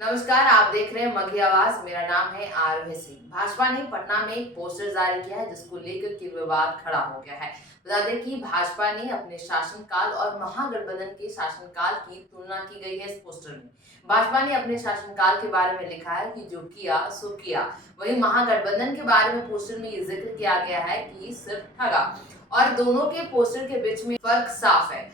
नमस्कार, आप देख रहे हैं मघी आवाज। मेरा नाम है आरवी सिंह। भाजपा ने पटना में एक पोस्टर जारी किया है जिसको लेकर के विवाद खड़ा हो गया है। बता दें कि भाजपा ने अपने शासनकाल और महागठबंधन के शासनकाल की तुलना की गई है। इस पोस्टर में भाजपा ने अपने शासनकाल के बारे में लिखा है कि जो किया सो किया। वहीं महागठबंधन के बारे में पोस्टर में ये जिक्र किया गया है कि सिर्फ ठगा। और दोनों के पोस्टर के बीच में फर्क साफ है।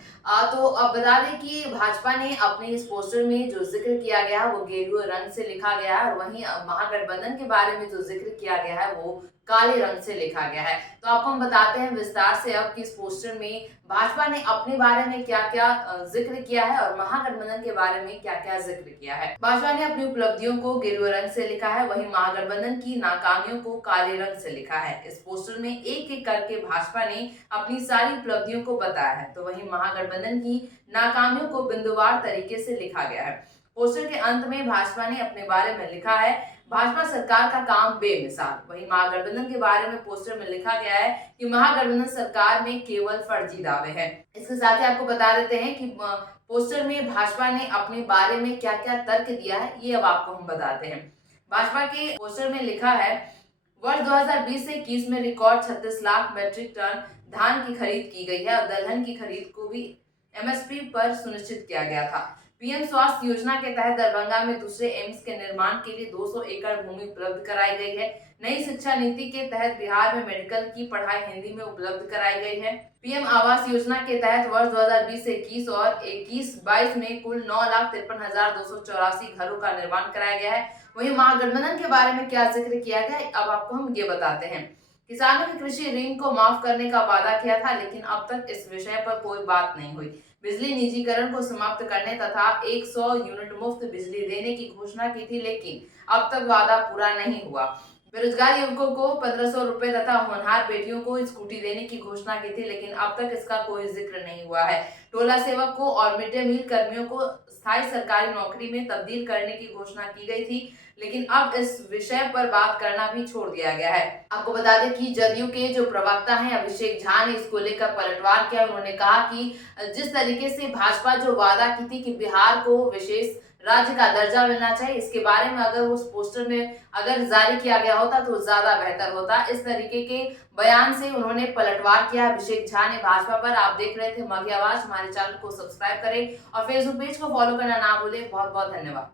तो अब बता दें कि भाजपा ने अपने इस पोस्टर में जो जिक्र किया गया है वो गेरुआ रंग से लिखा गया है और वहीं महागठबंधन के बारे में जो जिक्र किया गया है वो काले रंग से लिखा गया है। तो आपको हम बताते हैं विस्तार से अब कि इस पोस्टर में भाजपा ने अपने बारे में क्या क्या जिक्र किया है और महागठबंधन के बारे में क्या क्या जिक्र किया है। भाजपा ने अपनी उपलब्धियों को गेरुआ रंग से लिखा है, वहीं महागठबंधन की नाकामियों को काले रंग से लिखा है। इस पोस्टर में एक एक करके भाजपा ने अपनी सारी उपलब्धियों को बताया है, तो वहीं महागठबंधन की नाकामियों को बिंदुवार तरीके से लिखा गया है। पोस्टर के अंत में भाजपा ने अपने बारे में लिखा है, भाजपा सरकार का काम बेमिसाल। वहीं महागठबंधन के बारे में पोस्टर में लिखा गया है कि महागठबंधन सरकार में केवल फर्जी दावे हैं। इसके साथ ही आपको बता देते हैं कि पोस्टर में भाजपा ने अपने बारे में क्या क्या तर्क दिया है, ये अब आपको हम बताते हैं। भाजपा के पोस्टर में लिखा है, वर्ष 2020 से 21 में रिकॉर्ड 36 लाख मीट्रिक टन धान की खरीद की गई है और दलहन की खरीद को भी एमएसपी पर सुनिश्चित किया गया था। पीएम स्वास्थ्य योजना के तहत दरभंगा में दूसरे एम्स के निर्माण के लिए 200 एकड़ भूमि उपलब्ध कराई गई है। नई शिक्षा नीति के तहत बिहार में मेडिकल की पढ़ाई हिंदी में उपलब्ध कराई गई है। पीएम आवास योजना के तहत वर्ष 2020 से 21 और 21-22 में कुल 9,53,284 घरों का निर्माण कराया गया है। वहीं महागठबंधन के बारे में क्या जिक्र किया गया है, अब आपको हम ये बताते हैं। किसानों के कृषि ऋण को माफ करने का वादा किया था, लेकिन अब तक इस विषय पर कोई बात नहीं हुई। बिजली निजीकरण को समाप्त करने तथा 100 यूनिट मुफ्त बिजली देने की घोषणा की थी, लेकिन अब तक वादा पूरा नहीं हुआ। बेरोजगार युवकों को 1500 रुपए तथा होनहार बेटियों को स्कूटी देने की घोषणा की थी, लेकिन अब तक इसका कोई जिक्र नहीं हुआ है। टोला सेवक को और मिड डे मील कर्मियों को स्थायी सरकारी नौकरी में तब्दील करने की घोषणा की गई थी, लेकिन अब इस विषय पर बात करना भी छोड़ दिया गया है। आपको बता दें कि जदयू के जो प्रवक्ता हैं अभिषेक झा ने इसको लेकर पलटवार किया। उन्होंने कहा कि जिस तरीके से भाजपा जो वादा की थी कि बिहार को विशेष राज्य का दर्जा मिलना चाहिए, इसके बारे में अगर उस पोस्टर में अगर जारी किया गया होता तो ज्यादा बेहतर होता। इस तरीके के बयान से उन्होंने पलटवार किया अभिषेक झा ने भाजपा पर। आप देख रहे थे मघी आवाज। हमारे चैनल को सब्सक्राइब करें और फेसबुक पेज को फॉलो करना ना भूलें। बहुत बहुत धन्यवाद।